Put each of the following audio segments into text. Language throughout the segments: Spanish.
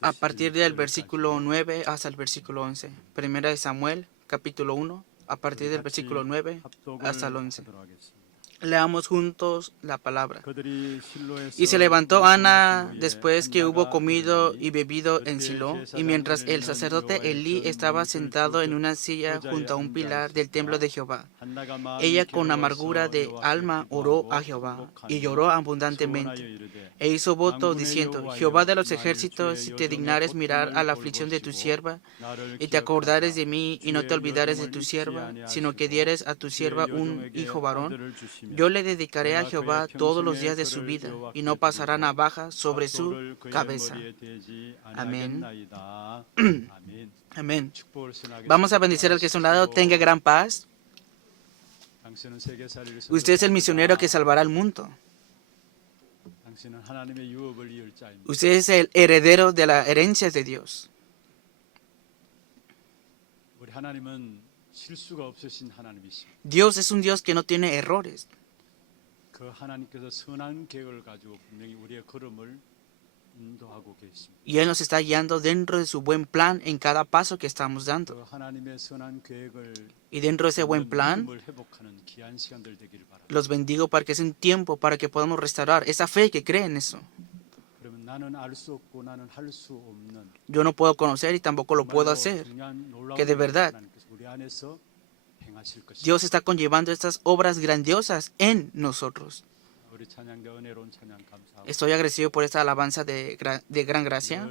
a partir del versículo 9 hasta el versículo 11. Primera de Samuel, capítulo 1, a partir del versículo 9 hasta el 11. Leamos juntos la palabra. Y se levantó Ana después que hubo comido y bebido en Silo, y mientras el sacerdote Elí estaba sentado en una silla junto a un pilar del templo de Jehová. Ella con amargura de alma oró a Jehová, y lloró abundantemente, e hizo voto diciendo: Jehová de los ejércitos, si te dignares mirar a la aflicción de tu sierva, y te acordares de mí, y no te olvidares de tu sierva, sino que dieres a tu sierva un hijo varón, yo le dedicaré a Jehová todos los días de su vida, y no pasará navaja sobre su cabeza. Amén. Amén. Vamos a bendecir al que es a un lado. Tenga gran paz. Usted es el misionero que salvará al mundo. Usted es el heredero de la herencia de Dios. Dios es un Dios que no tiene errores. Y Él nos está guiando dentro de su buen plan en cada paso que estamos dando. Y dentro de ese buen plan, los bendigo para que sea un tiempo para que podamos restaurar esa fe que cree en eso. Yo no puedo conocer y tampoco lo puedo hacer. Que de verdad Dios está conllevando estas obras grandiosas en nosotros. Estoy agradecido por esta alabanza de gran gracia.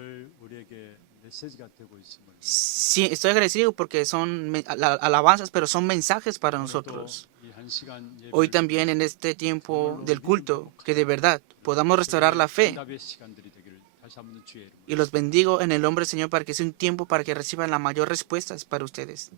Sí, estoy agradecido porque son alabanzas, pero son mensajes para nosotros. Hoy también en este tiempo del culto, que de verdad podamos restaurar la fe. Y los bendigo en el nombre del Señor para que sea un tiempo para que reciban la mayor respuestas para ustedes.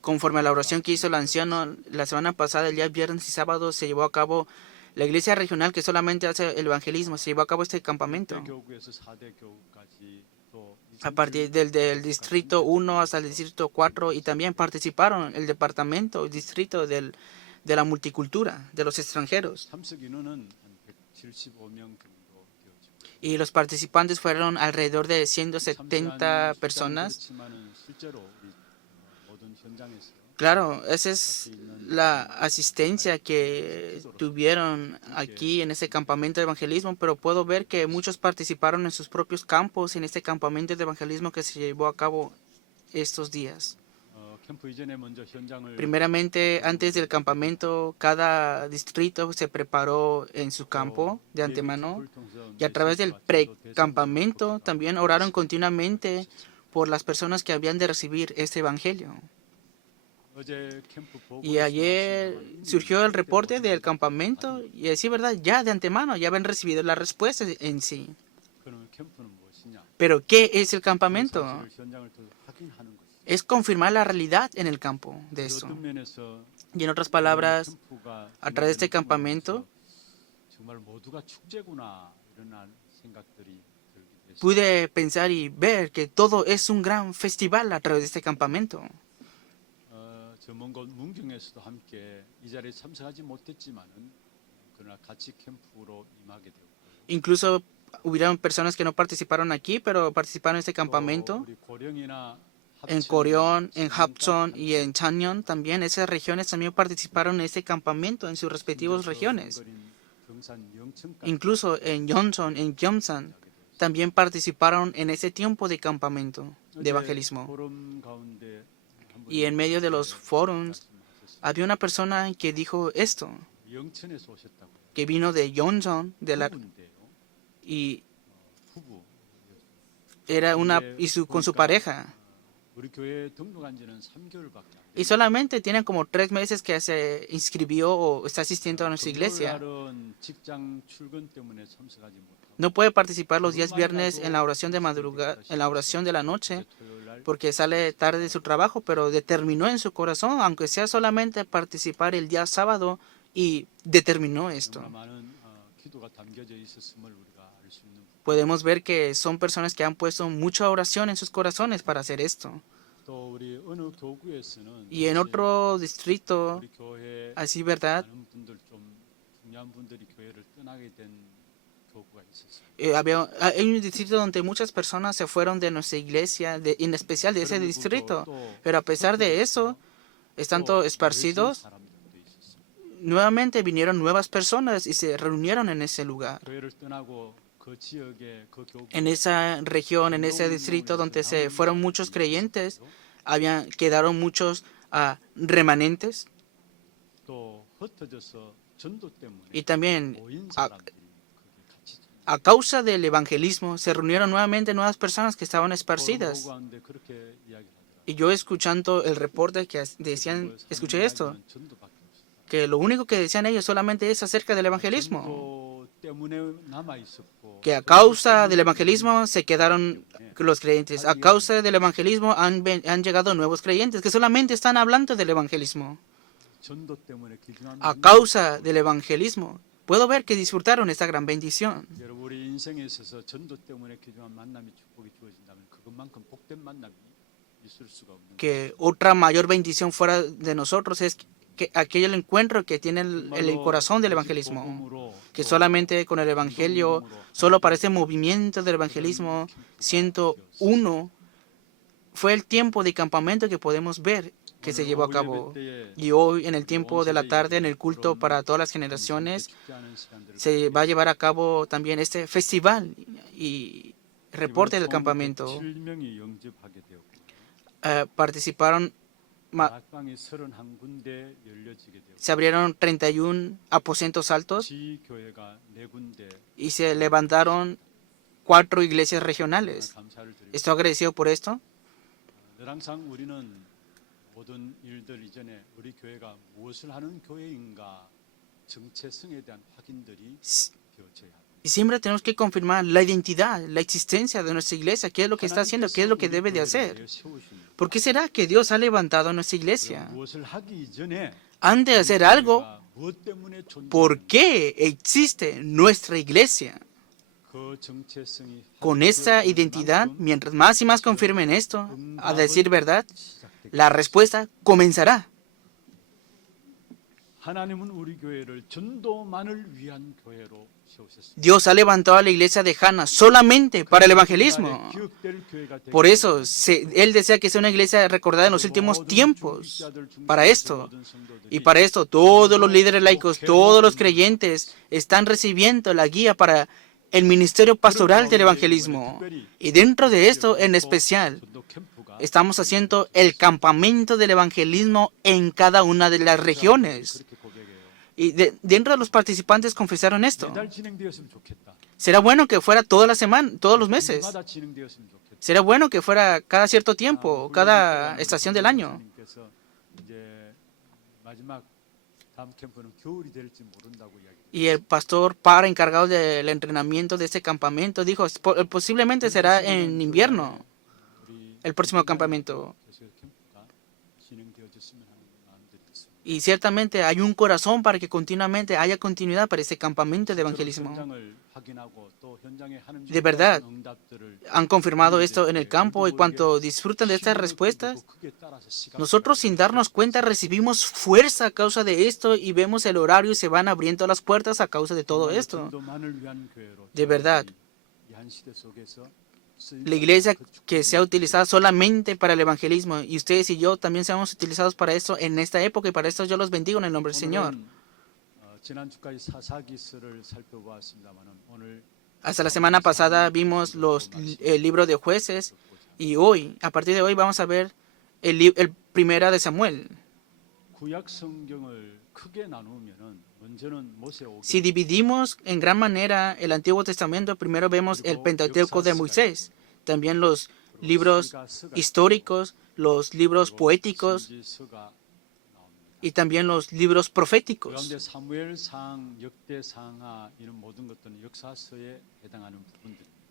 Conforme a la oración que hizo el anciano, la semana pasada, el día viernes y sábado, se llevó a cabo la iglesia regional que solamente hace el evangelismo. Se llevó a cabo este campamento. A partir del distrito 1 hasta el distrito 4, y también participaron el departamento, el distrito de la multicultura, de los extranjeros. Y los participantes fueron alrededor de 170 personas. Claro, esa es la asistencia que tuvieron aquí en ese campamento de evangelismo, pero puedo ver que muchos participaron en sus propios campos en este campamento de evangelismo que se llevó a cabo estos días. Primeramente, antes del campamento, cada distrito se preparó en su campo de antemano, y a través del precampamento también oraron continuamente por las personas que habían de recibir este evangelio. Y ayer surgió el reporte del campamento y es verdad, ya de antemano ya habían recibido la respuesta en sí. Pero ¿qué es el campamento? Es confirmar la realidad en el campo de esto. Y en otras palabras, a través de este campamento pude pensar y ver que todo es un gran festival a través de este campamento. Incluso hubieron personas que no participaron aquí, pero participaron en este campamento. En Coryón, en Hapson y en Chanyeon también, esas regiones también participaron en este campamento en sus respectivas regiones. Incluso en Yonson, en Gyeongsan, también participaron en ese tiempo de campamento de evangelismo. Y en medio de los forums había una persona que dijo esto, que vino de Yonson, y era con su pareja. Y solamente tienen como 3 meses que se inscribió o está asistiendo a nuestra iglesia. No puede participar los días viernes en la oración de madrugada, en la oración de la noche, porque sale tarde de su trabajo, pero determinó en su corazón, aunque sea solamente participar el día sábado, y determinó esto. Podemos ver que son personas que han puesto mucha oración en sus corazones para hacer esto. Y en otro distrito, Así, ¿verdad? Hay un distrito donde muchas personas se fueron de nuestra iglesia, en especial de ese distrito. Pero a pesar de eso, estando esparcidos, nuevamente vinieron nuevas personas y se reunieron en ese lugar. En esa región, en ese distrito donde se fueron muchos creyentes, quedaron muchos remanentes. Y también a causa del evangelismo se reunieron nuevamente nuevas personas que estaban esparcidas. Y yo escuchando el reporte que decían, escuché esto, que lo único que decían ellos solamente es acerca del evangelismo. Que a causa del evangelismo se quedaron los creyentes. A causa del evangelismo han llegado nuevos creyentes que solamente están hablando del evangelismo. A causa del evangelismo, puedo ver que disfrutaron esta gran bendición. Que otra mayor bendición fuera de nosotros es que aquel encuentro que tiene el corazón del evangelismo, que solamente con el evangelio, solo para ese movimiento del evangelismo 101, fue el tiempo de campamento que podemos ver que se llevó a cabo. Y hoy, en el tiempo de la tarde, en el culto para todas las generaciones, se va a llevar a cabo también este festival y reporte del campamento. Participaron, se abrieron 31 aposentos altos y se levantaron 4 iglesias regionales. Estoy agradecido por esto. Y siempre tenemos que confirmar la identidad, la existencia de nuestra iglesia, qué es lo que está haciendo, qué es lo que debe de hacer. ¿Por qué será que Dios ha levantado a nuestra iglesia? Han de hacer algo. ¿Por qué existe nuestra iglesia? Con esa identidad, mientras más y más confirmen esto, a decir verdad, la respuesta comenzará. Dios ha levantado a la iglesia de Hannah solamente para el evangelismo. Por eso, Él desea que sea una iglesia recordada en los últimos tiempos. Para esto. Y para esto, todos los líderes laicos, todos los creyentes están recibiendo la guía para el ministerio pastoral del evangelismo. Y dentro de esto, en especial, estamos haciendo el campamento del evangelismo en cada una de las regiones. Y dentro de los participantes confesaron esto. Será bueno que fuera toda la semana, todos los meses. Será bueno que fuera cada cierto tiempo, cada estación del año. Y el pastor encargado del entrenamiento de este campamento dijo, posiblemente será en invierno el próximo campamento. Y ciertamente hay un corazón para que continuamente haya continuidad para este campamento de evangelismo. De verdad, han confirmado esto en el campo y cuando disfrutan de estas respuestas, nosotros sin darnos cuenta recibimos fuerza a causa de esto y vemos el horario y se van abriendo las puertas a causa de todo esto. De verdad, la iglesia que sea utilizada solamente para el evangelismo y ustedes y yo también seamos utilizados para eso en esta época y para esto yo los bendigo en el nombre del Señor. Hasta la semana pasada vimos el libro de Jueces y hoy, a partir de hoy vamos a ver el Primera de Samuel. Si dividimos en gran manera el Antiguo Testamento, primero vemos el Pentateuco de Moisés, también los libros históricos, los libros poéticos y también los libros proféticos.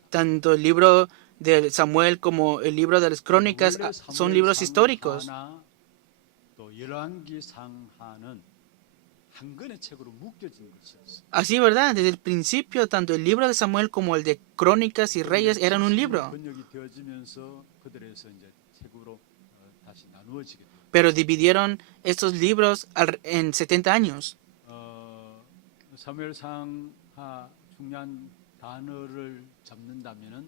Tanto el libro de Samuel como el libro de las Crónicas son libros históricos. Así, ¿verdad? Desde el principio, tanto el libro de Samuel como el de Crónicas y Reyes eran un libro. pero dividieron estos libros en 70 años. 사무엘상 중요한 단어를 잡는다면은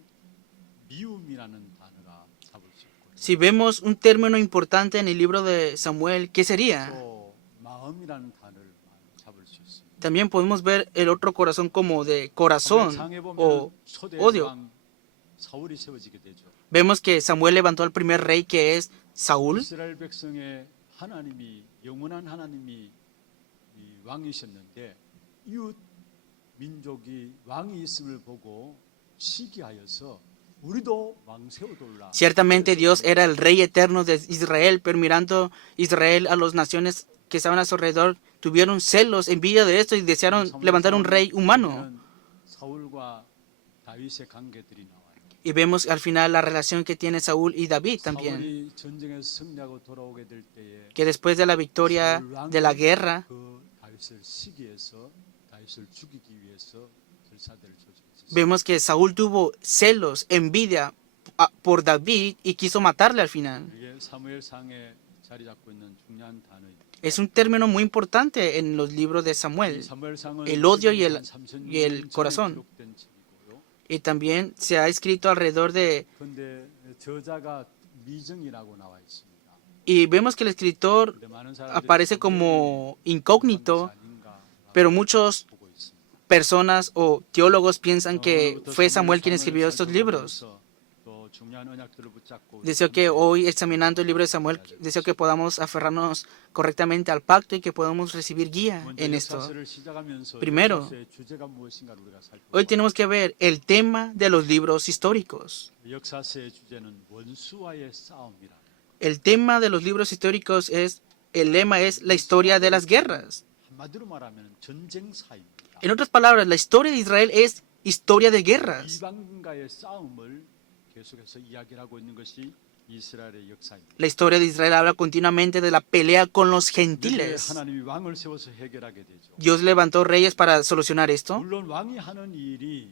미움이라는 단어가 잡을 수 있고. Si vemos un término importante en el libro de Samuel, ¿qué sería? 또 마음이라는 단어를 잡을 수 있습니다. También podemos ver el otro corazón como de corazón 사무엘상에 o 보면 초대 odio. 왕 사울이 세워지게 되죠. Vemos que Samuel levantó al primer rey, que es Saúl. 이스라엘 백성의 하나님이 영원한 하나님이 이 왕이셨는데 이웃 민족이 왕이 있음을 보고 시기하여서 우리도 왕 세워둘라. Ciertamente Dios era el rey eterno de Israel, pero mirando Israel a las naciones que estaban a su alrededor, tuvieron celos, envidia de esto y desearon levantar un rey humano. 사울과 다윗의 관계들이 나와요. Y vemos al final la relación que tiene Saúl y David también, 사울이 전쟁에서 승리하고 돌아오게 될 때에 que después de la victoria de la guerra, 그 다윗을 시기해서 다윗을 죽이기 위해서 절사대를 조직했어요. vemos que Saúl tuvo celos, envidia por David y quiso matarle al final. 이게 사무엘상에 자리 잡고 있는 중요한 단어입니다. Es un término muy importante en los libros de Samuel, 사무엘상은 el odio y 한 3000년 el 전에 corazón. 기록된 책이고요. Y también se ha escrito alrededor de... 근데 저자가 미정이라고 나와 있습니다. Y vemos que el escritor 근데 많은 사람들이 aparece como incógnito, 아닌가 pero muchas 보고 있습니다. personas o teólogos piensan que fue Samuel quien escribió estos libros. 또 중요한 언약들을 붙잡고 Deseo que hoy, examinando el libro de Samuel, deseo que podamos aferrarnos correctamente al pacto y que podamos recibir guía 먼저 en esto. 역사서를 시작하면서 Primero, 역사서의 주제가 무엇인가를 우리가 살펴보고 Hoy tenemos que ver el tema de los libros históricos. 역사서의 주제는 원수와의 싸움이라. El tema de los libros históricos es, el lema es la historia de las guerras. 한마디로 말하면 전쟁사입니다. En otras palabras, la historia de Israel es historia de guerras. 이방과의 싸움을 계속해서 이야기를 하고 있는 것이 이스라엘의 역사입니다. La historia de Israel habla continuamente de la pelea con los gentiles. 하나님이 왕을 세워서 해결하게 되죠. Dios levantó reyes para solucionar esto. 물론 왕이 하는 일이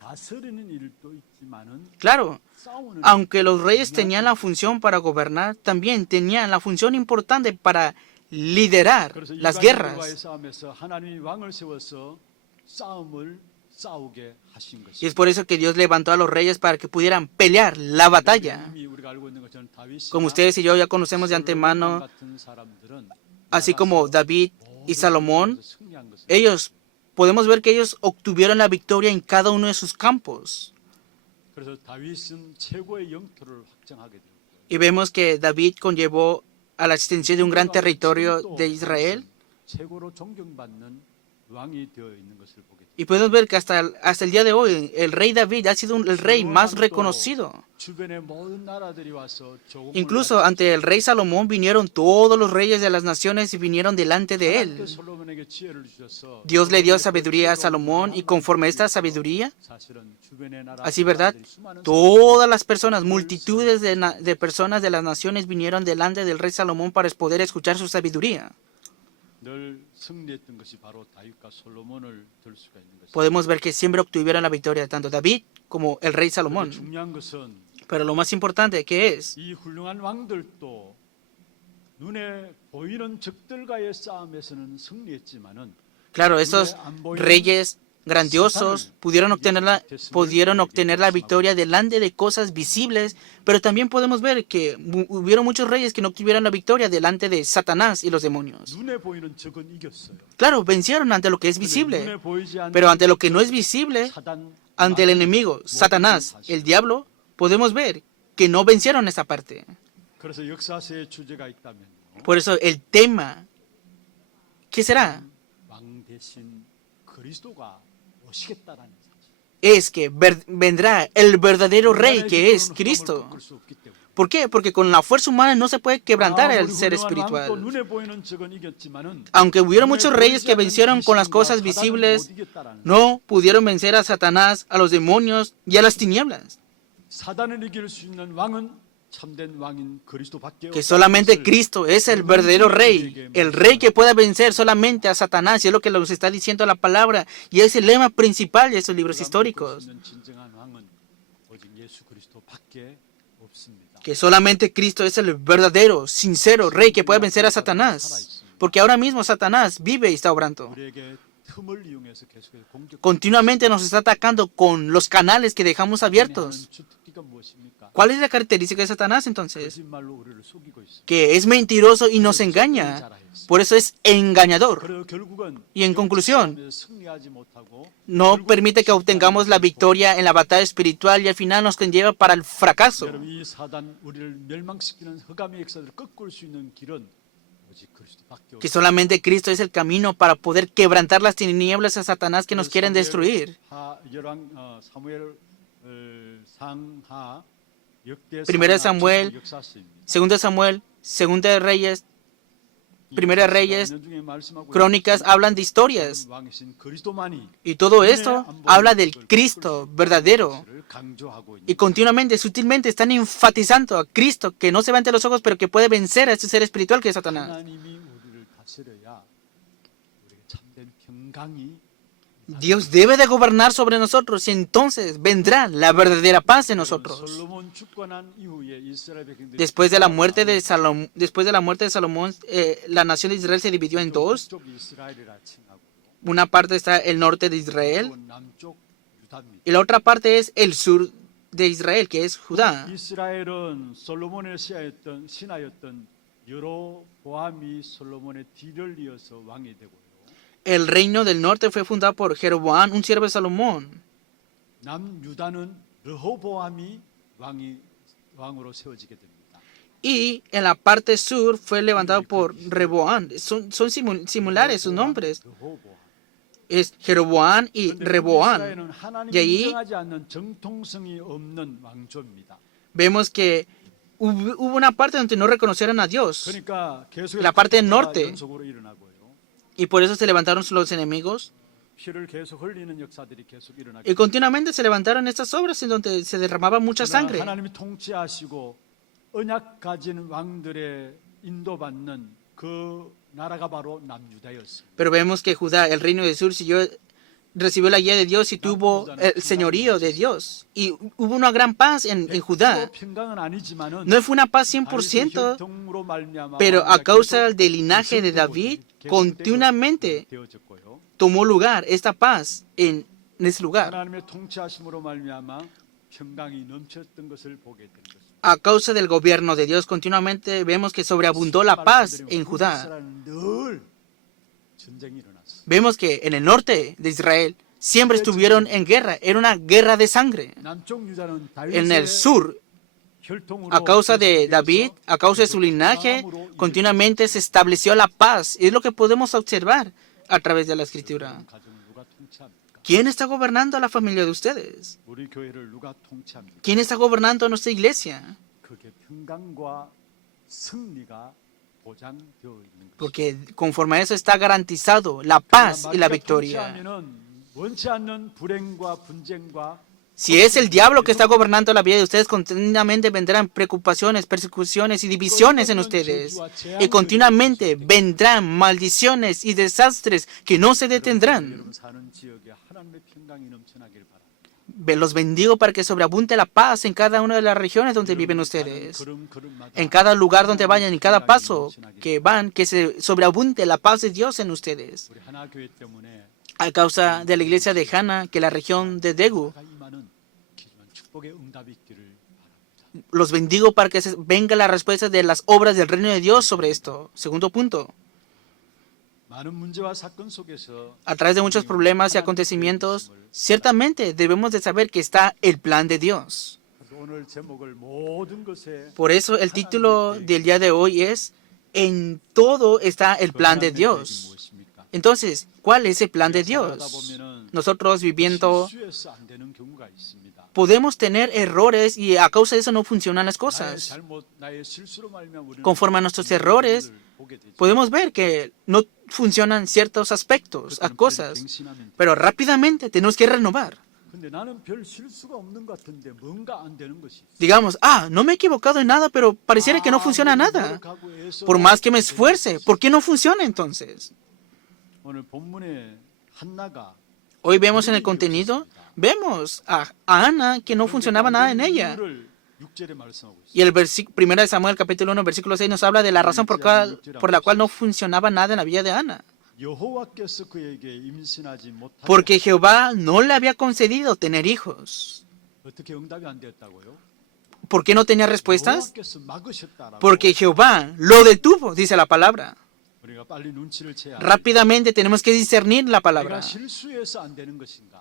다스리는 일도 있지만은 Claro, 싸우는 aunque los reyes tenían la función para gobernar, también tenían la función importante para liderar 그래서 las 이방인들과의 guerras. 싸움에서 하나님이 왕을 세워서 싸움을 싸우게 하신 Y es 것입니다. por eso que Dios levantó a los reyes para que pudieran pelear la batalla. 이미 우리가 알고 있는 것처럼 다윗이나 Como ustedes y yo ya conocemos de antemano, 같은 사람들은 así como David y Salomón, 승리한 것을 ellos podemos ver que ellos obtuvieron la victoria en cada uno de sus campos. 그래서 다윗은 최고의 영토를 확정하게 되고 Y vemos que David conllevó a la extensión de un gran territorio de Israel. 최고로 존경받는 왕이 되어 있는 것을 보게 됩니다. Y podemos ver que hasta el día de hoy, el rey David ha sido el rey más reconocido. 주변의 모든 나라들이 와서 조공을 Incluso ante el rey Salomón vinieron todos los reyes de las naciones y vinieron delante de 하나님께 él. 솔로몬에게 지혜를 주셔서 Dios le dio sabiduría a Salomón y conforme a esta sabiduría, 사실은 주변의 나라 así verdad, 사람들이 수많은 todas las personas, multitudes de personas de las naciones vinieron delante del rey Salomón para poder escuchar su sabiduría. 늘 승리했던 것이 바로 다윗과 솔로몬을 들 수가 있는 것입니다. Podemos ver que siempre obtuvieron la victoria tanto David como el rey 그런데 Salomón. 중요한 것은 Pero lo más importante que es, 이 훌륭한 왕들도 눈에 보이는 적들과의 싸움에서는 승리했지만은 claro, estos reyes grandiosos pudieron obtener la victoria delante de cosas visibles, pero también podemos ver que hubieron muchos reyes que no obtuvieron la victoria delante de Satanás y los demonios. 눈에 보이는 적은 이겼어요. Claro, vencieron ante lo que es 눈에 visible, 보이지 않는 pero ante lo que no es visible, 사단, ante el enemigo, Satanás, el diablo, podemos ver que no vencieron esa parte. 그래서 역사서의 주제가 있다면 Por eso el tema, ¿qué será? 왕 대신 그리스도가 오시겠다라는 사실. Es que vendrá el verdadero rey que es Cristo. 바꿀 수 없기 때문에. ¿Por qué? Porque con la fuerza humana no se puede quebrantar el 아무리 ser 훌륭한 왕도 espiritual. 눈에 보이는 적은 이겼지만은 Aunque hubieron muchos 눈에 reyes 보이지 que 않는 vencieron con las 귀신과 cosas 사단은 visibles, 못 이겼다라는 no pudieron vencer a Satanás, a los demonios y a las tinieblas. 사단을 이길 수 있는 왕은 참된 왕인 그리스도밖에 Que 없다는 solamente 것을 Cristo es el verdadero rey, el rey que pueda vencer solamente a Satanás, y es lo que nos está diciendo la palabra, y es el lema principal de estos libros 우리가 históricos. 믿고 있는 진정한 왕은 오직 예수 그리스도밖에 없습니다. que solamente Cristo es el verdadero, sincero rey que puede vencer a Satanás. Porque ahora mismo Satanás vive y está obrando. 우리에게 틈을 이용해서 계속해서 공격. Continuamente nos está atacando con los canales que dejamos abiertos. 주특기가 무엇입니까? ¿Cuál es la característica de Satanás entonces? 거짓말로 우리를 속이고 있습니다. Que es mentiroso y nos engaña. Por eso es engañador. 그래서 결국은 Y en conclusión, 승리하지 못하고 no permite que obtengamos la victoria en la batalla espiritual y al final nos conlleva para el fracaso. 여러분 이 사단 우리를 멸망시키는 흑암의 역사들을 꺾을 수 있는 길은 오직 그리스도밖에 Que 없습니다. solamente Cristo es el camino para poder quebrantar las tinieblas a Satanás que nos quieren destruir. 사무엘 상하 역대 Primera de Samuel, 역사서입니다. Segunda de Samuel, Segunda de Reyes, Primera de Reyes, 중에 말씀하고 Crónicas hablan de historias. 왕이신 그리스도만이 Y todo esto habla del Cristo verdadero. 를 강조하고 있는 Y continuamente, sutilmente están enfatizando a Cristo que no se ve ante los ojos, pero que puede vencer a ese ser espiritual que es Satanás. 하나님이 우리를 다스려야 우리에게 참된 평강이 Dios debe de gobernar sobre nosotros y entonces vendrá la verdadera paz en nosotros. 솔로몬 죽고 난 이후에 이스라엘 백성들이 Después de la muerte de Salomón, la nación de Israel se dividió en dos. 북쪽 이스라엘이라 칭하고 Una parte está el norte de Israel 또 남쪽 유다입니다. y la otra parte es el sur de Israel, que es Judá. 이스라엘은 솔로몬의 신하였던 여로보암이 솔로몬의 뒤를 이어서 왕이 되고요. El reino del norte fue fundado por Jeroboam, un siervo de Salomón. 남유다는 르호보암이 왕으로 세워지게 됩니다. Y en la parte sur fue levantado por Reboam. Son similares sus nombres. 르호보암. Es Jeroboam y Reboam. 이스라엘은 하나님이 Y ahí 인정하지 않는 정통성이 없는 왕조입니다. vemos que hubo una parte donde no reconocieron a Dios. 그러니까 계속 La parte norte. 연속으로 일어나고요. Y por eso se levantaron los enemigos. 피를 계속 흘리는 역사들이 계속 일어나고 Y continuamente se levantaron estas obras en donde se derramaba mucha sangre. 하나님이 통치하시고 언약 가진 왕들의 인도받는 그 나라가 바로 남유다였습니다. Pero vemos que Judá, el reino del sur, recibió la guía de Dios y tuvo el señorío de Dios. Y hubo una gran paz en Judá. 평강은 아니지만은 No fue una paz 100%, pero a causa del linaje de David, continuamente 되어졌고요. tomó lugar esta paz en ese lugar. 하나님의 통치하심으로 말미암아 평강이 넘쳤던 것을 보게 된 것입니다. A causa del gobierno de Dios, continuamente vemos que sobreabundó la paz en Judá. 늘 전쟁이 일어났어요. Vemos que en el norte de Israel siempre estuvieron en guerra. Era una guerra de sangre. 남쪽 유다는 En el sur, 혈통으로 a causa de David, a causa de su linaje, continuamente se estableció la paz. Y es lo que podemos observar a través de la escritura. 가정을 누가 통치합니까? ¿Quién está gobernando a la familia de ustedes? 우리 교회를 누가 통치합니까? ¿Quién está gobernando a nuestra iglesia? 그게 평강과 승리가 보장되어 있는 것입니다. Porque conforme a eso está garantizado la paz y la victoria. 통치하면은 원치 않는 불행과 분쟁과 Si es el diablo que está gobernando la vida de ustedes, continuamente vendrán preocupaciones, persecuciones y divisiones en ustedes. Y continuamente vendrán maldiciones y desastres que no se detendrán. 여러분 사는 지역에 하나님의 평강이 넘쳐나길 바랍니다. Los bendigo para que sobreabunde la paz en cada una de las regiones donde viven ustedes. En cada lugar donde vayan, en cada paso que van, que se sobreabunde la paz de Dios en ustedes. 우리 하나 교회 때문에 A causa de la iglesia de Hana, que la región de Daegu, 임하는 기도는 축복의 응답이 있기를 바랍니다. los bendigo para que venga la respuesta de las obras del reino de Dios sobre esto. Segundo punto. 많은 문제와 사건 속에서 A través de muchos problemas y acontecimientos, ciertamente debemos de saber que está el plan de Dios. 오늘 제목을 모든 것에 Por eso el título del día de hoy es En todo está el plan de Dios. 무엇입니까? Entonces, ¿cuál es el plan de 살아가다 Dios? 보면은 Nosotros viviendo 실수해서 안 되는 경우가 있습니다. podemos tener errores y a causa de eso no funcionan las 나의 cosas. 잘못, 나의 실수로 말미암아 우리는 Conforme a nuestros errores, 보게 되죠. podemos ver que no funcionan ciertos aspectos, a 그때는 cosas, 갱신하면 돼요. pero rápidamente tenemos que renovar. 근데 나는 별 실수가 없는 것 같은데 뭔가 안 되는 것이 있어요. Digamos, no me he equivocado en nada, pero pareciera que no funciona nada. 노력하고 애써도 Por más que me esfuerce, ¿por qué no funciona entonces? 오늘 본문에 한나가 Hoy vemos en el contenido, vemos a Ana que no funcionaba nada en ella. 이유를 6절에 말씀하고 있습니다. Y el 1 de Samuel capítulo 1 versículo 6 nos habla de la razón por la cual no funcionaba nada en la vida de Ana. 여호와께서 그에게 임신하지 못하게 Porque Jehová no le había concedido tener hijos. 어떻게 응답이 안 되었다고요? ¿Por qué no tenía respuestas? 여호와께서 막으셨다라고. Porque Jehová lo detuvo, dice la palabra. 우리가 빨리 눈치를 채야 돼. Rápidamente tenemos que discernir la 내가 palabra. 실수해서 안 되는 것인가?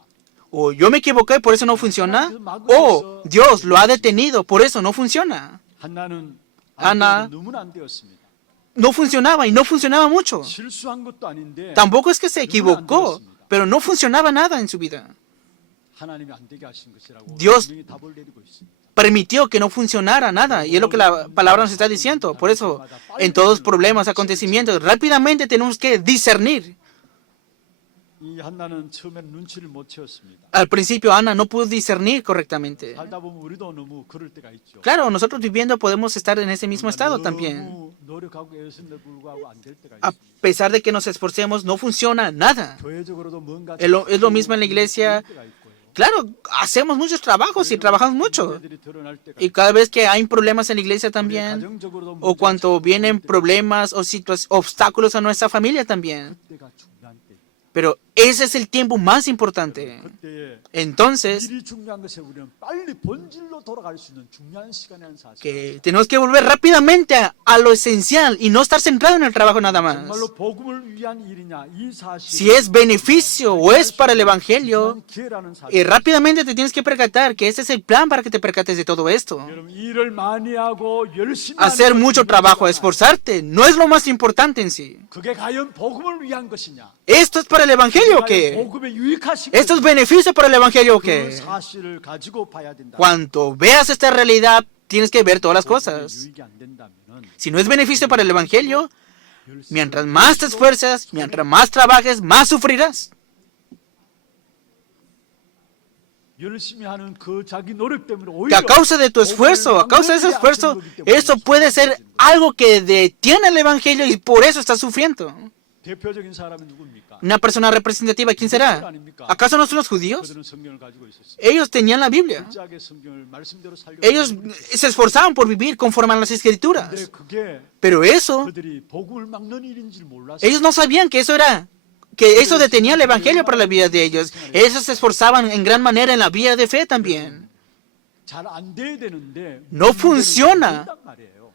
O yo me equivoqué, por eso no funciona. O Dios lo ha detenido, por eso no funciona. 한나는 하나. 너무나 안 되었습니다. No funcionaba y no funcionaba mucho. 실수한 것도 아닌데 Tampoco es que se equivocó, pero no funcionaba nada en su vida. 하나님이 안 되게 하신 것이라고 Dios 분명히 답을 내리고 있습니다. permitió que no funcionara nada. Y es lo que la palabra nos está diciendo. Por eso, en todos problemas, acontecimientos, rápidamente tenemos que discernir. 이 한나는 처음에는 눈치를 못 채웠습니다. Al principio, Ana no pudo discernir correctamente. 살다 보면 우리도 너무 그럴 때가 있죠. Claro, nosotros viviendo podemos estar en ese mismo estado también. 너무 노력하고 애쓰는데 불구하고 안 될 때가 A 있습니다. pesar de que nos esforcemos, no funciona nada. 교회적으로도 뭔가 Es lo mismo en la iglesia. 때가 있고요. Claro, hacemos muchos trabajos y trabajamos mucho. 문제들이 드러날 때가 Y cada vez que hay problemas en la iglesia 있고요. también, 가정적으로도 o cuando vienen problemas o obstáculos a nuestra familia también. 때가 중요한 때. Pero ese es el tiempo más importante. 그때에 Entonces, 일이 중요한 것에 우리는 빨리 본질로 돌아갈 수 있는 중요한 시간이라는 사실. que tenemos que volver rápidamente a lo esencial y no estar centrado en el trabajo nada más. 정말로 복음을 위한 일이냐 이 사실. Si es beneficio o es para el evangelio, 기회라는 사실. y rápidamente te tienes que percatar que ese es el plan para que te percates de todo esto. 여러분 일을 많이 하고 열심히 Hacer 하는 mucho 것이 trabajo, 중요하지 않아요. esforzarte, no es lo más importante en sí. 그게 과연 복음을 위한 것이냐? ¿Esto es para el evangelio o 과연 qué? 복음에 유익하신 ¿Esto es 것이냐? beneficio para el evangelio o 그 qué? 사실을 가지고 봐야 된다. Cuando veas esta realidad, tienes que ver todas las 복음에 cosas. 유익이 안 된다면은 Si no es beneficio para el evangelio, mientras más te esfuerzas, mientras más trabajes, más sufrirás. 열심히 하는 그 자기 노력 때문에 Que 오히려 a causa de tu esfuerzo, a causa de ese esfuerzo, eso puede ser algo que detiene el evangelio y por eso estás sufriendo. 대표적인 사람이 누굽니까? Una persona representativa, ¿quién será? ¿Acaso no son los judíos? 그들은 성경을 가지고 있었어요. Ellos tenían la Biblia. 진짜하게 성경을 말씀대로 살려고 Ellos 했는데 se esforzaban por vivir conforme a las escrituras. 그게 Pero eso, 그들이 복음을 막는 일인지 몰랐어요. ellos no sabían que eso detenía el evangelio para la vida de ellos. Ellos se esforzaban en gran manera en la vida de fe también. 잘 안 돼야 되는데 No 문제는 funciona. 된단 말이에요.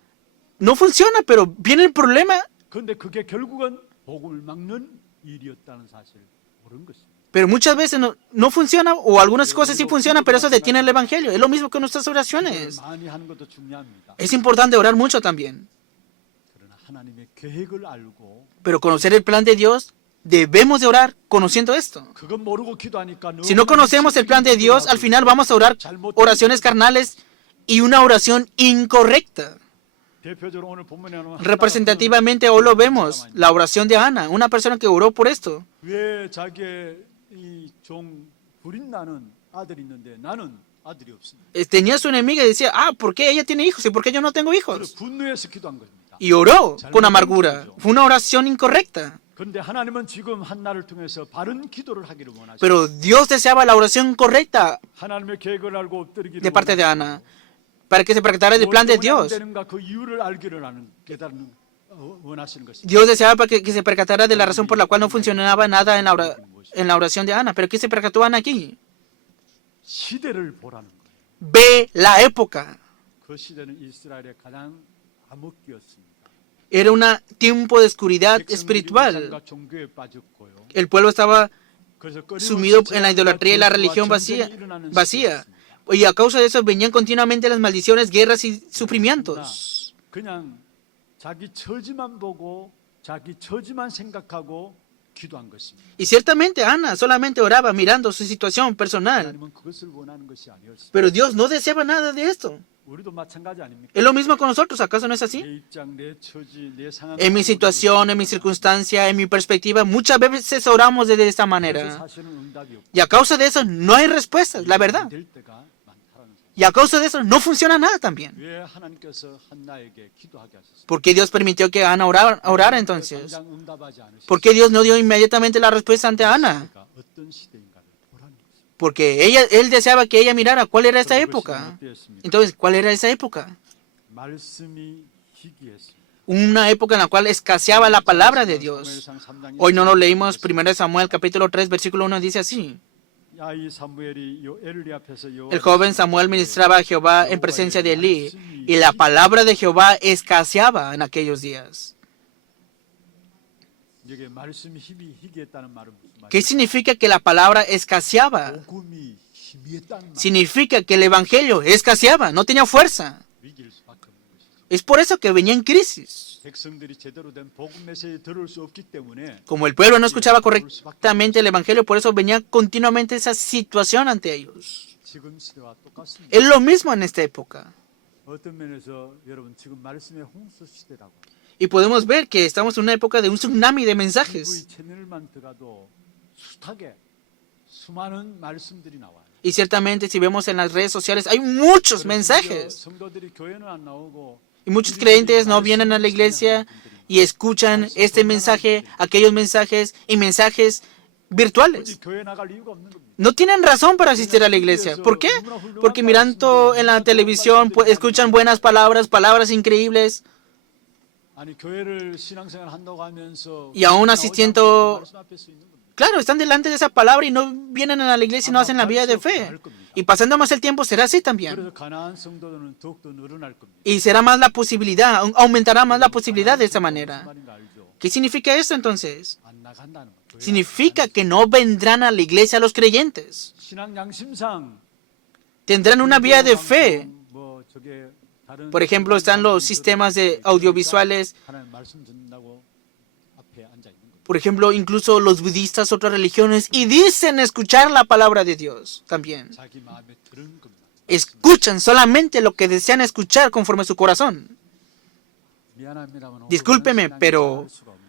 No funciona, pero viene el problema. 그런데 그게 결국은 복음을 막는 일이었다는 사실을 모르는 것입니다. Pero muchas veces no funciona, o algunas cosas sí funcionan, pero eso detiene el evangelio. Es lo mismo que nuestras oraciones. 많이 하는 것도 중요합니다. Es importante orar mucho también. 그러나 하나님의 계획을 알고 Pero conocer el plan de Dios, debemos de orar conociendo esto. 그건 모르고 기도하니까 Si no conocemos el plan de Dios, al final vamos a orar oraciones carnales y una oración incorrecta. 대표적으로 오늘 본문에 나오는 Representativamente hoy lo vemos, la oración de Ana, una persona que oró por esto. 왜 자기의 이종 불인 나는 아들이 있는데 나는 아들이 없습니다. Tenía su enemiga y decía, ¿por qué ella tiene hijos y por qué yo no tengo 그를 hijos? 분노해서 기도한 겁니다. Y oró con amargura. Fue una oración incorrecta. 그런데 하나님은 지금 한나를 통해서 바른 기도를 하기를 원하시고 Pero Dios deseaba la oración correcta 하나님의 계획을 알고 엎드리기를 de parte de Ana, para que se percatara del plan de Dios. 되는가 그 이유를 알기를 하는 깨달는 원하시는 것입니다. Dios deseaba para que se percatara de la razón por la cual no funcionaba nada en la oración de Ana. Pero ¿qué se percató Ana aquí? 시대를 보라는 거예요. Ve la época. 그 시대는 이스라엘의 가장 암흑기였습니다. Era un tiempo de oscuridad espiritual. 종교에 빠졌고요. El pueblo estaba 그래서 끊임없이 sumido en la 재앙과 idolatría y la 불화와 religión 전쟁이 일어나는 vacía. 시대였습니다. Y a causa de eso venían continuamente las maldiciones, guerras y sufrimientos. 그냥 자기 처지만 보고 자기 처지만 생각하고 기도한 것입니다. Y ciertamente Ana solamente oraba mirando su situación personal. 하나님은 그것을 원하는 것이 아니었습니다. Pero Dios no deseaba nada de esto. 우리도 마찬가지 아닙니까? Es lo mismo con nosotros, ¿acaso no es así? 내 입장, 내 처지, 내 상황. En mi situación, en mi circunstancia, en mi perspectiva, muchas veces oramos de esta 그래서 manera. 사실은 응답이 없고 Y a causa de eso no hay respuestas, la verdad. 될 때가 많다는 사실. Y a causa de eso no funciona nada también. 왜 하나님께서 한나에게 기도하게 하셨습니까? ¿Por qué Dios permitió que Ana orara entonces? 당장 응답하지 않으셨습니까? ¿Por qué Dios no dio inmediatamente la respuesta ante Ana? 어떤 시대인가를 보라는 것입니다. Porque él deseaba que ella mirara cuál era esa época. Entonces, ¿cuál era esa época? 말씀이 희귀했습니다. Una época en la cual escaseaba la palabra de Dios. Hoy no lo leímos. 1 Samuel capítulo 3 versículo 1 dice así. 야, 이 사무엘이 요 엘리 앞에서 El joven Samuel ministraba a Jehová en presencia de Elí, y la palabra de Jehová escaseaba en aquellos días. 이게 말씀이 희귀했다는 말은 무슨 말이에요? ¿Qué significa que la palabra escaseaba? 복음이 희미했다는 말. Significa que el evangelio escaseaba, no tenía fuerza. 위기일 수밖에 없는 것이죠. Es por eso que venía en crisis. 백성들이 제대로 된 복음 메시지 들을 수 없기 때문에 Como el pueblo no escuchaba correctamente el evangelio, por eso venía continuamente esa situación ante ellos. 지금 시대와 똑같습니다. Es lo mismo en esta época. 어떤 면에서 여러분 지금 말씀의 홍수 시대라고. Y podemos ver que estamos en una época de un tsunami de TV mensajes. 채널만 들어가도 숱하게 수많은 말씀들이 나와요. Y ciertamente si vemos en las redes sociales hay muchos mensajes. 성도들이 교회는 안 나오고 Y muchos creyentes no vienen a la iglesia y escuchan este mensaje, aquellos mensajes y mensajes virtuales. 굳이 교회 나갈 이유가 없는 겁니다. No tienen razón para asistir a la iglesia. ¿Por qué? Porque mirando en la televisión pues, escuchan buenas palabras, palabras increíbles. 아니 교회를 신앙생활 한다고 하면서 Y aún asistiendo, 말씀 앞에 서 있는 겁니다. claro, están delante de esa palabra y no vienen a la iglesia y no hacen la vida de fe. Y pasando más el tiempo será así también. 그래서 가나안 성도들은 더욱더 늘어날 겁니다. Y será más la posibilidad, aumentará más la posibilidad de esa manera. 무슨 말인가 알죠? ¿Qué significa esto entonces? 안 나간다는 거예요. Significa que no vendrán a la iglesia los creyentes. 신앙 양심상 Tendrán una vida de fe. 뭐 저게 다른 Por ejemplo, están los sistemas de audiovisuales. 하나님 말씀 듣는다고 앞에 앉아 있는 겁니다. Por ejemplo, incluso los budistas, otras religiones, y dicen escuchar la palabra de Dios también. 자기 마음에 들은 것만. Escuchan solamente lo que desean escuchar conforme a su corazón. 미안합니다만 Discúlpeme, pero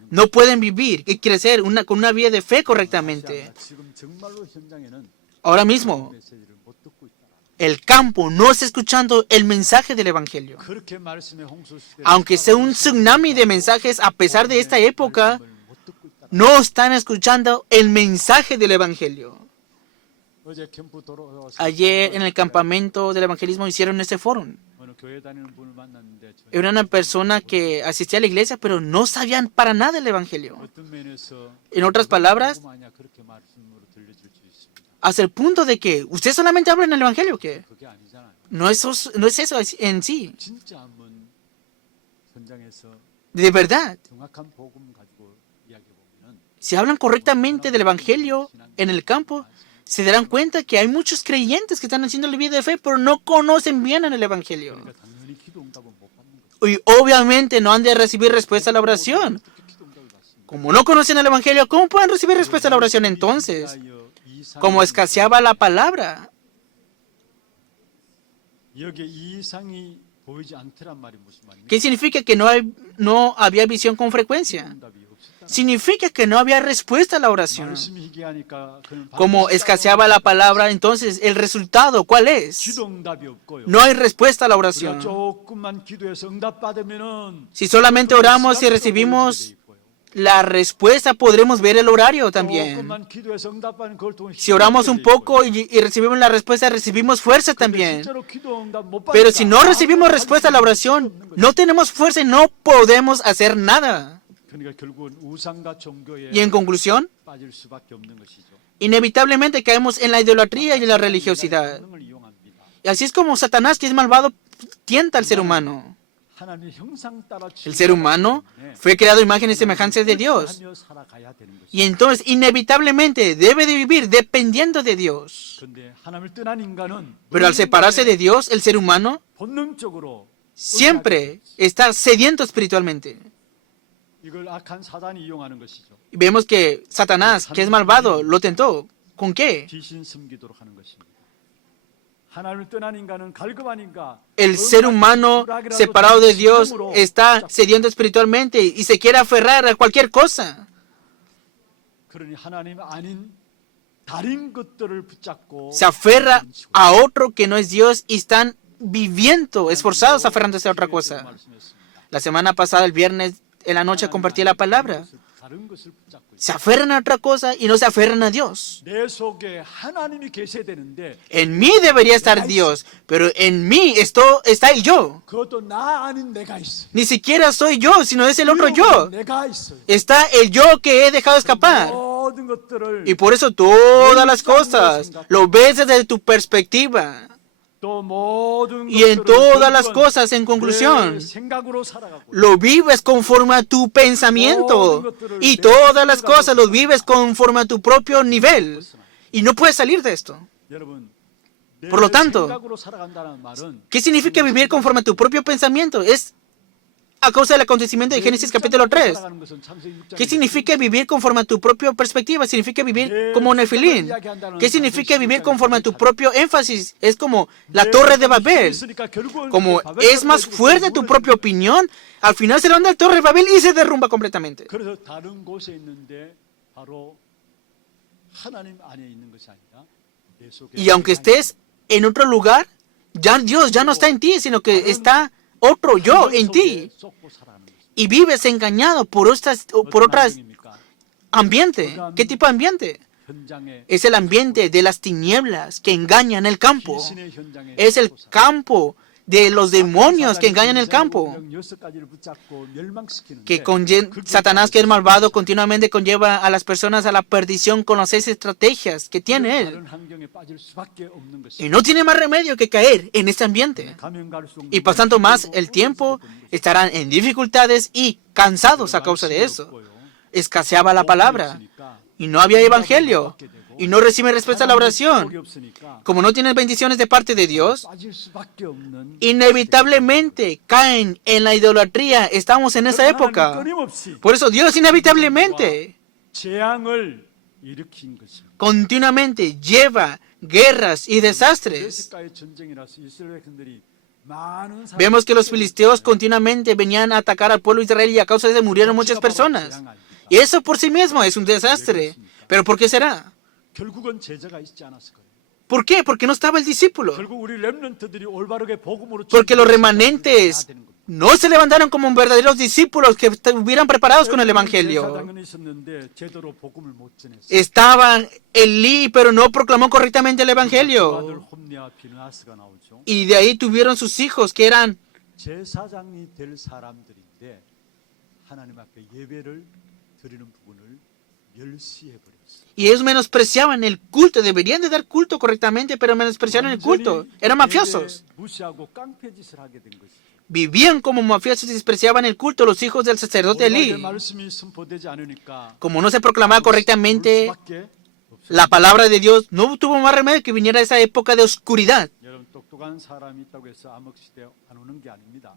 no pueden vivir y crecer con una vida de fe correctamente. 지금 정말로 현장에는 Ahora mismo, 메시지를 못 듣고 있다. el campo no está escuchando el mensaje del Evangelio. 그렇게 말씀의 홍수 시대 Aunque sea un tsunami de mensajes, a pesar de esta época, 못 듣고 있다. no están escuchando el mensaje del Evangelio. 어제 캠프 돌아와서 Ayer en el campamento del evangelismo hicieron este foro. 어느 교회 다니는 분을 만났는데 Era una persona que asistía a la iglesia, pero no sabían para nada el Evangelio. 어떤 면에서 En otras palabras, 복음하냐 그렇게 말씀으로 들려줄 수 있습니다. hasta el punto de que usted solamente habla en el Evangelio, ¿qué? 그게 아니잖아요. No es eso en sí. 진짜 한번 현장에서 De verdad, 정확한 복음 가지고 이야기해 보면은 si hablan correctamente del Evangelio en el campo, se darán cuenta que hay muchos creyentes que están haciendo la vida de fe, pero no conocen bien en el Evangelio. 그러니까 당연히 기도 응답은 못 받는 거죠. Y obviamente no han de recibir respuesta a la oración. 어떻게 기도 응답을 받습니까? Como no conocen el Evangelio, ¿cómo pueden recibir respuesta a la oración entonces? Como escaseaba la palabra. 여기에 이 이상이 보이지 않더란 말이 무슨 말입니까? ¿Qué significa que no había visión con frecuencia? 응답이 없었다. Significa que no había respuesta a la oración. 말씀이 희귀하니까 그는 Como escaseaba la palabra, entonces el resultado, ¿cuál es? 기도 응답이 없고요. No hay respuesta a la 우리가 oración. 조금만 기도해서 응답 받으면은 Si solamente oramos y recibimos la respuesta, podremos ver el horario también. 조금만 기도해서 응답 받는 그걸 통해 Si oramos un poco y recibimos la respuesta, recibimos fuerza también. 실제로 기도 응답 못 Pero 받으니까 si no recibimos respuesta a la oración, no tenemos fuerza y no podemos hacer nada. 그러니까 결국은 우상과 종교에 Y en conclusión, 빠질 수밖에 없는 것이죠. inevitablemente caemos en la idolatría y la religiosidad. 성능을 이용합니다. Y así es como Satanás, que es malvado, tienta al ser humano. 하나님의 형상 따라 El ser humano fue creado a imagen y semejanza de Dios. 하며 살아가야 되는 것이죠. Y entonces, inevitablemente, debe de vivir dependiendo de Dios. 그런데 하나님을 떠난 인간은 Pero al separarse de Dios, el ser humano 본능적으로 siempre está sediento espiritualmente. 이걸 악한 사단이 이용하는 것이죠. Y vemos que Satanás, que es malvado, lo tentó. ¿Con qué? 귀신 섬기도록 하는 것입니다. 하나님을 떠난 인간은 갈급하니까 El ser humano separado de Dios está sediento espiritualmente y se quiere aferrar a cualquier cosa. 그러니 하나님 아닌 다른 것들을 붙잡고 Se aferra a otro que no es Dios y están viviendo, esforzados, aferrándose a otra cosa. La semana pasada, el viernes, en la noche, compartí la palabra. 다른 것을 붙잡고 se 있어요. aferran a otra cosa y no se aferran a Dios. 내 속에 하나님이 계셔야 되는데 En mí debería estar Dios, pero en mí está el yo. 그것도 나 아닌 내가 있어. Ni siquiera soy yo, sino es el otro yo. 내가 있어요. Está el yo que he dejado escapar. 모든 것들을 Y por eso todas las cosas lo ves desde tu perspectiva. 또 모든 Y en 것들을 todas las 결국은 cosas, en 내 conclusión, 생각으로 살아가고 lo vives conforme a tu pensamiento. Y todas las cosas lo vives conforme a tu propio nivel. Y no puedes salir de esto. 여러분, 내 Por lo tanto, 생각으로 살아간다는 말은 ¿qué significa vivir conforme a tu propio pensamiento? Es a causa del acontecimiento de Génesis capítulo 3. 살아가는 것은 창세기 6장에 ¿Qué significa vivir conforme a tu propia perspectiva? Significa vivir como Nefilín. ¿Qué significa vivir conforme a tu propio énfasis? Es como la torre de Babel. Como es más fuerte tu propia opinión, al final se levanta la torre de Babel y se derrumba completamente. 그래서 다른 곳에 있는데 바로 하나님 안에 있는 것이 아니라 내 속에 Y aunque estés en otro lugar, ya Dios ya no está en ti, sino que está otro yo en ti. 쏟고 살아가는 것입니다. Y vives engañado por otras 환경입니까? ambiente. ¿Qué tipo de ambiente? 현장에 Es el ambiente de las tinieblas que engañan el campo. 귀신의 현장에 Es el 쏟고 살아가는 campo de los demonios que engañan el campo. 여섯 가지를 붙잡고 멸망시키는데 Que Satanás, que es malvado, continuamente conlleva a las personas a la perdición con las 6 estrategias que tiene él. 다른 환경에 빠질 수밖에 없는 것이 Y no tiene más remedio que caer en este ambiente. 가면 갈수록 Y pasando más el tiempo, estarán en dificultades y cansados a causa de eso. Escaseaba la palabra y no había evangelio y no reciben respuesta a la oración. Como no tienen bendiciones de parte de Dios, 빠질 수밖에 없는 inevitablemente caen en la idolatría. Estamos en esa época. 끊임없이 Por eso Dios inevitablemente, 재앙을 일으킨 것입니다. continuamente lleva guerras y desastres. 블레셋과의 전쟁이라서 이스라엘 백성들이 많은 사람들이 Vemos que los filisteos continuamente venían a atacar al pueblo de Israel y a causa de eso murieron muchas personas. Y eso por sí mismo es un desastre. ¿Pero por qué será? 결국은 제자가 있지 않았을 거예요. ¿Por qué? Porque no estaba el discípulo. 결국 우리 렘넌트들이 올바르게 복음으로 Porque los 준비해야 remanentes 되는 겁니다. no se levantaron como verdaderos discípulos que estuvieran preparados con el Evangelio. 제사장은 있었는데 제대로 복음을 못 전했어요. Estaba Elí, pero no proclamó correctamente el 그 아들 Evangelio. 홈리와 비느하스가 나오죠. Y de ahí tuvieron sus hijos que eran 제사장이 될 사람들인데 하나님 앞에 예배를 드리는 부분을 멸시해 버렸어요. y ellos menospreciaban el culto. Deberían de dar culto correctamente, pero menospreciaron el culto. Eran mafiosos. 무시하고 깡패짓을 하게 된 것이죠. Vivían como mafiosos y despreciaban el culto los hijos del sacerdote 올바르게 Elí. 말씀이 선포되지 않으니까 Como no se proclamaba correctamente 수밖에 없어요. la palabra de Dios, no tuvo más remedio que viniera esa época de oscuridad. 여러분 똑똑한 사람이 있다고 해서 암흑 시대 안 오는 게 아닙니다.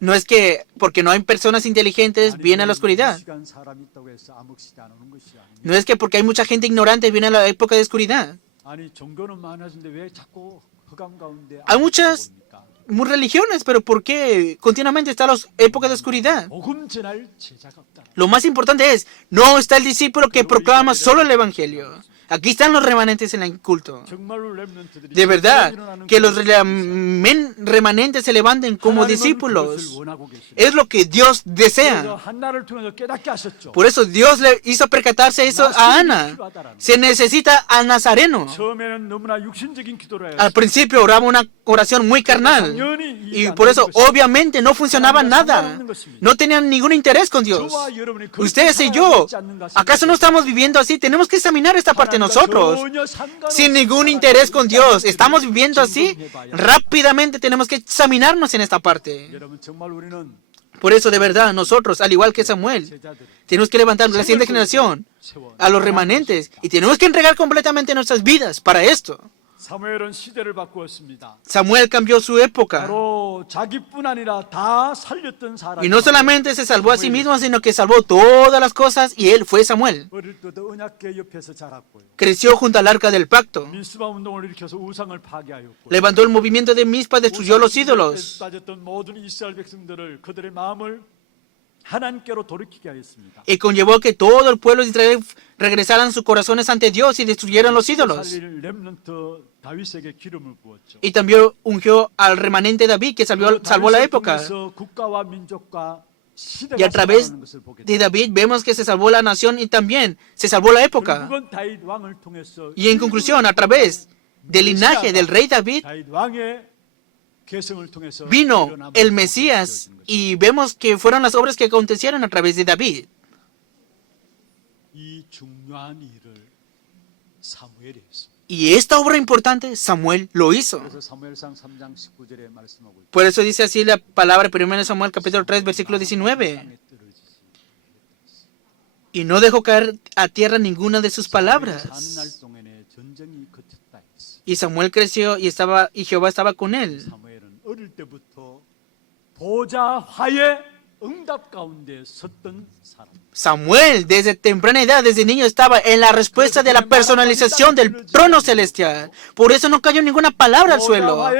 No es que porque no hay personas inteligentes viene a la oscuridad. 무식한 사람이 있다고 해서 암흑 시대 안 오는 것이 아닙니다. No es que porque hay mucha gente ignorante viene a la época de oscuridad. 아니 종교는 많아진데 왜 자꾸 흑암 가운데 Hay muchas 옵니까? religiones, pero ¿por qué continuamente está la época de oscuridad? 복음 전할 제자가 없다. Lo más importante es, no está el discípulo que proclama solo el Evangelio. Aquí están los remanentes en el culto. 정말로 렘넌트들이 De verdad, 일어나는 que los 그런 remanentes se levanten como 하나님은 discípulos. 그것을 원하고 계십니다. Es lo que Dios 그래서 desea. 한나를 통해서 깨닫게 하셨죠. Por eso Dios le hizo percatarse eso a Ana. Se necesita al Nazareno. 처음에는 너무나 육신적인 기도를 Al 했어요. principio oraba una oración muy carnal. Y por eso obviamente no funcionaba nada. No tenían ningún interés con Dios. 저와 여러분이 그렇게 Ustedes y 살아가고 yo, 있지 않는가 ¿acaso no estamos viviendo así? Tenemos que examinar esta parte nosotros. 전혀 상관없이 Sin ningún 살아가고 interés con 있지 Dios. 않는지 ¿Estamos viviendo así? 점검해봐야 Rápidamente tenemos que examinarnos en esta parte. 여러분 정말 우리는 Por eso, de verdad, nosotros, al igual que Samuel, 제자들 tenemos que levantar la siguiente generación, 세워 a los remanentes, y tenemos que entregar completamente nuestras vidas para esto. 사무엘은 시대를 바꾸었습니다. Samuel cambió su época. 바로 자기뿐 아니라 다 살렸던 사람이 Y no solamente se salvó a sí mismo, sino que salvó todas las cosas, y él fue Samuel. 어릴 때도 언약궤 옆에서 자랐고요. Creció junto al arca del pacto. 민수바 운동을 일으켜서 우상을 파괴하였고 Levantó el movimiento de Mizpa, destruyó los ídolos. 빠졌던 모든 이스라엘 백성들을 그들의 마음을 하나님께로 돌이키게 하였습니다. Y conllevó que todo el pueblo de Israel regresaran sus corazones ante Dios y destruyeran los ídolos. 살릴 렘넌트 다윗에게 기름을 부었죠. Y también ungió al remanente David, que salvó la época. 다윗을 통해서 국가와 민족과 Y a través de David vemos que se salvó la nación y también se salvó la época. 결국은 다윗 왕을 통해서 Y en conclusión, a través del linaje del rey David 다윗 왕의 계승을 통해서 vino 일어난 el 모습이 Mesías 되어지는 것입니다. y vemos que fueron las obras que acontecieron a través de David. 이 중요한 일을 사무엘이 했습니다. Y esta obra importante Samuel lo hizo. 그래서 사무엘상 3장 19절에 말씀하고 있다. Por eso dice así la palabra 1 Samuel capítulo 3 versículo 19. 땅에 떨어지지. Y no dejó caer a tierra ninguna de sus 사는 날 palabras. 동안에 전쟁이 그쳤다 했어. Y Samuel creció y Jehová estaba con él. 사무엘은 어릴 때부터 보좌 화의 응답 가운데 섰던 사람. Samuel desde temprana edad, desde niño, estaba en la respuesta de la personalización del trono celestial. Por eso no cayó ninguna palabra al suelo.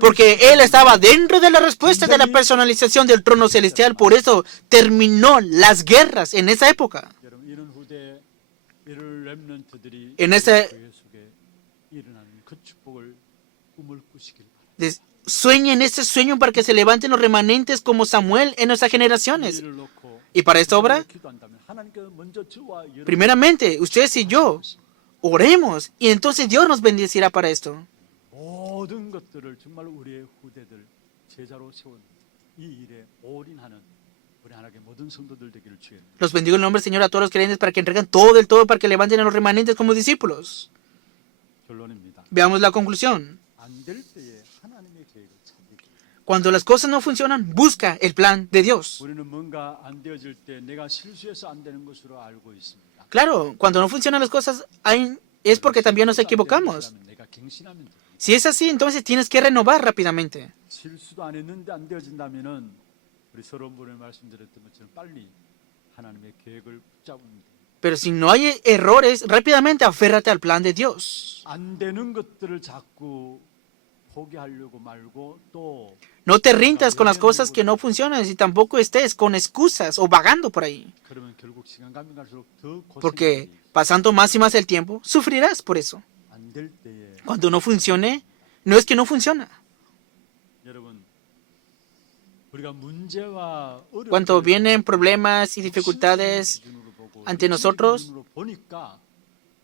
Porque él estaba dentro de la respuesta de la personalización del trono celestial. Por eso terminó las guerras en esa época. 여러분 이런 후대 이런 렘넌트들이 En ese- 교회 속에 일어나는 그 축복을 꿈을 꾸시길 바랍니다. Sueñen ese sueño para que se levanten los remanentes como Samuel en nuestras generaciones. 일을 놓고 Y para esta obra, 기도한다면 하나님께서 먼저 저와 여러분 primeramente, ustedes y yo oremos. Y entonces Dios nos bendecirá para esto. 모든 것들을 정말 우리의 후대들 제자로 세운 이 일에 올인하는 우리 하나님의 모든 성도들 되기를 주의. Los bendigo en el nombre del Señor a todos los creyentes para que entreguen todo del todo para que levanten a los remanentes como discípulos. 결론입니다. Veamos la conclusión. 안 될 때에 하나님의 계획을 찾기. Cuando las cosas no funcionan, busca el plan de Dios. 우리는 뭔가 안 되어질 때 내가 실수해서 안 되는 것으로 알고 있습니다. Claro, cuando no funcionan las cosas, es porque también nos equivocamos. 내가 갱신하면 돼. Si es así, entonces tienes que renovar rápidamente. 실수도 안 했는데 안 되어진다면은 우리 서론본에 말씀드렸던 것처럼 빨리 하나님의 계획을 붙잡으면 돼. Pero si no hay errores, rápidamente aférrate al plan de Dios. 안 되는 것들을 자꾸 포기하려고 말고 또 No te rindas con las cosas que no funcionan y tampoco estés con excusas o vagando por ahí. 그러면 결국 시간 가면 갈수록 더 Porque 고생이 pasando más y más el tiempo, sufrirás por eso. 안될 때에 Cuando no funcione, no es que no funciona. 여러분 우리가 문제와 Cuando 어려움을 vienen problemas y dificultades 기준으로 보고 ante nosotros, 기준으로 보니까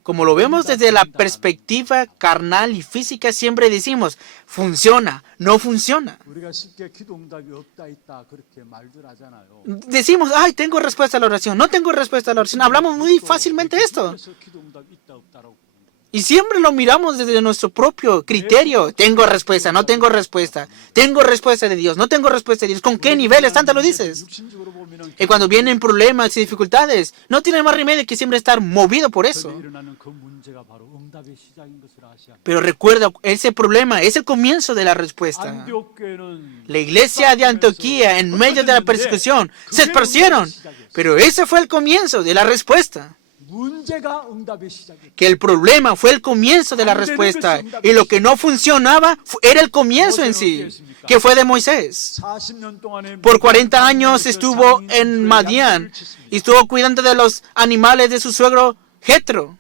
como lo vemos desde la perspectiva carnal y física, siempre decimos, funciona, no funciona. 우리가 쉽게 기도 응답이 없다 있다 그렇게 말들 하잖아요. Decimos, ay, tengo respuesta a la oración, no tengo respuesta a la oración. Hablamos muy fácilmente de esto. 그래서 기도 응답 있다 없다라고 보는 거예요. Y siempre lo miramos desde nuestro propio criterio. Tengo respuesta, no tengo respuesta. Tengo respuesta de Dios, no tengo respuesta de Dios. ¿Con qué niveles tanto lo dices? 육신적으로 보면은 Y cuando vienen problemas y dificultades, no tiene más remedio que siempre estar movido por eso. 그런데 일어나는 그 문제가 바로 응답의 시작인 것을 아시아. Pero recuerda, ese problema es el comienzo de la respuesta. 안디옥교회는 La iglesia de Antioquía, en medio de la persecución, se esparcieron. Pero ese fue el comienzo de la respuesta. 문제가 응답의 시작이에요. Que el problema fue el comienzo de la respuesta. Y lo que no funcionaba era el comienzo en sí, que fue de Moisés. 40년 동안에 Por 40 años estuvo en Madián y estuvo cuidando de los animales de su suegro Jetro.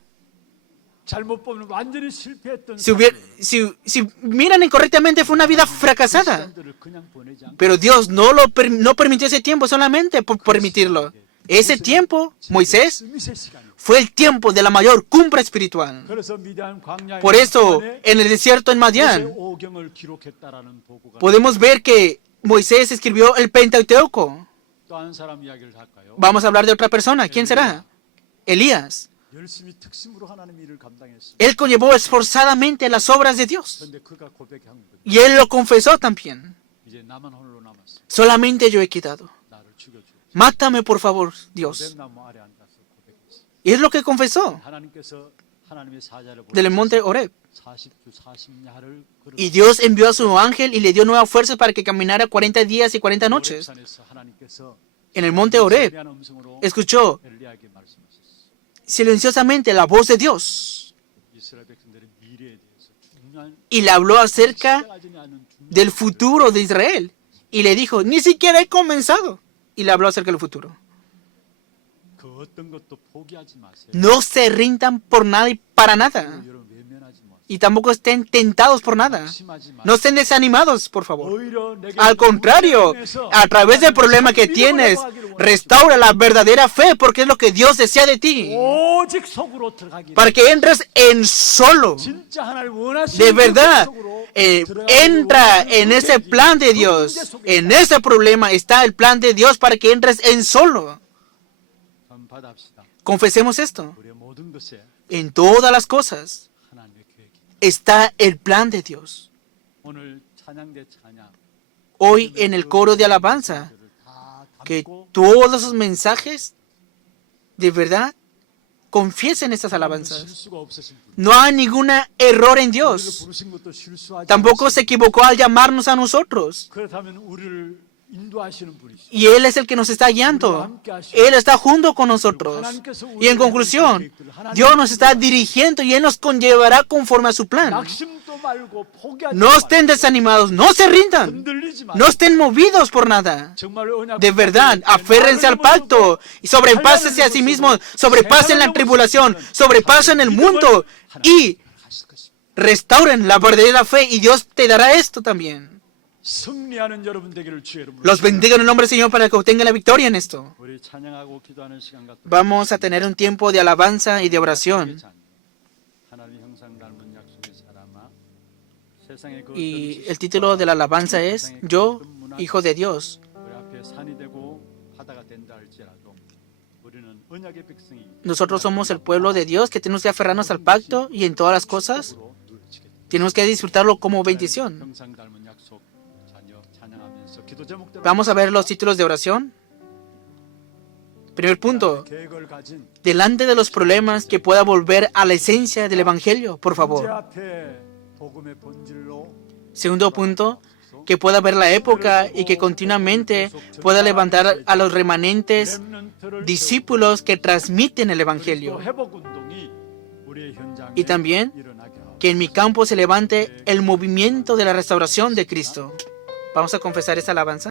잘못 보면 완전히 실패했던 Si miran incorrectamente, fue una vida fracasada. 사람들을 그냥 보내지 않고 Pero Dios no permitió ese tiempo solamente por permitirlo. Ese tiempo, Moisés, 스미스의 시간이에요. fue el tiempo de la mayor cumbre espiritual. 그래서 미디안 광야에 Por eso, en el desierto en Madián, 오경을 기록했다라는 보고가 podemos ver que Moisés escribió el Pentateuco. 또 한 사람 이야기를 할까요? Vamos a hablar de otra persona. ¿Quién será? Elías. 열심히 특심으로 하나님 일을 감당했습니다. Él conllevó esforzadamente las obras de Dios. 그런데 그가 고백한 거예요. Y él lo confesó también. 이제 나만 홀로 남았어. Solamente yo he quedado. 나를 죽여줘. Mátame, por favor, Dios. 뱀나무 아래 앉아서 고백했어. Y es lo que confesó 하나님께서 하나님의 사자를 del monte Horeb. 40주 40야를 Y Dios envió a su ángel y le dio nuevas fuerzas para que caminara 40 días y 40 noches. 산에서 하나님께서 En el monte Horeb 미안 음성으로 escuchó 엘리야에게 말씀하셨어. silenciosamente la voz de Dios 이스라엘 백성들의 미래에 대해서 중요한 y le habló acerca 시작하지 않은 중요한 del futuro de Israel. Y le dijo, ni siquiera he comenzado. Y le habló acerca del futuro. 그 어떤 것도 포기하지 마세요. No se rindan por nada y para nada. 여러분 외면하지 마세요. y tampoco estén tentados por nada. 심하지 마. No estén desanimados, por favor. 오히려 내게 Al contrario, a través del problema que tienes, restaura la verdadera fe, porque es lo que Dios desea de ti. 오직 속으로 들어가기. Para que entres en solo. 진짜 하나님 원하시는 De verdad, 그 속으로 entra en ese plan de Dios. En ese problema está el plan de Dios para que entres en solo. 받아합시다. Confesemos esto. 우리의 모든 것에 En todas las cosas 하나님의 계획이. está el plan de Dios. 오늘 찬양대 찬양. Hoy en el coro de alabanza, 다 que 담고 todos esos mensajes de verdad confiesen estas alabanzas. 실수가 없으신 분. No hay ningún error en 우리를 Dios. 부르신 것도 실수하지 Tampoco 않으시고 se equivocó al llamarnos a nosotros. 그렇다면 우리를 인도하시는 분이시죠. Y Él es el que nos está guiando. Él está junto con nosotros. Y en conclusión, Dios nos está dirigiendo y Él nos conllevará conforme a su plan. 낙심도 말고 포기하지 No estén desanimados, no se rindan, 흔들리지 마. no estén movidos por nada. 정말 언약 De verdad, aférrense al pacto y sobrepásense a sí mismos, sobrepasen la tribulación, sobrepasen el mundo y 하실 것입니다. restauren la verdadera fe y Dios te dará esto también. 승리하는 여러분 되기를 주의 이름으로. Los bendigo en el nombre del Señor para que obtengan la victoria en esto. 우리 찬양하고 기도하는 시간 같은 Vamos a tener un tiempo de alabanza y de oración. 하나님 형상 닮은 약속의 사람아 세상의 그 Y el título de la alabanza es Yo, Hijo de Dios. 우리 앞에 산이 되고 바다가 된다 할지라도 우리는 언약의 백성이 Nosotros somos el pueblo de Dios que tenemos que aferrarnos al pacto y en todas las cosas tenemos que disfrutarlo como bendición. 형상 닮은 약속 자녀 찬양하면서 기도 제목대로 Vamos a ver los títulos de oración. Primer punto, 계획을 가진 delante de los problemas que pueda volver a la esencia del Evangelio, por 문제 favor. 앞에 복음의 본질로 Segundo punto, que pueda ver la época y que continuamente pueda levantar a los remanentes 렘넌트를 discípulos que transmiten el 세우고 Evangelio. 회복 운동이 우리의 현장에 Y también 일어나게 하고 que en mi campo se levante el movimiento de la restauración de Cristo. Vamos a confesar esta alabanza.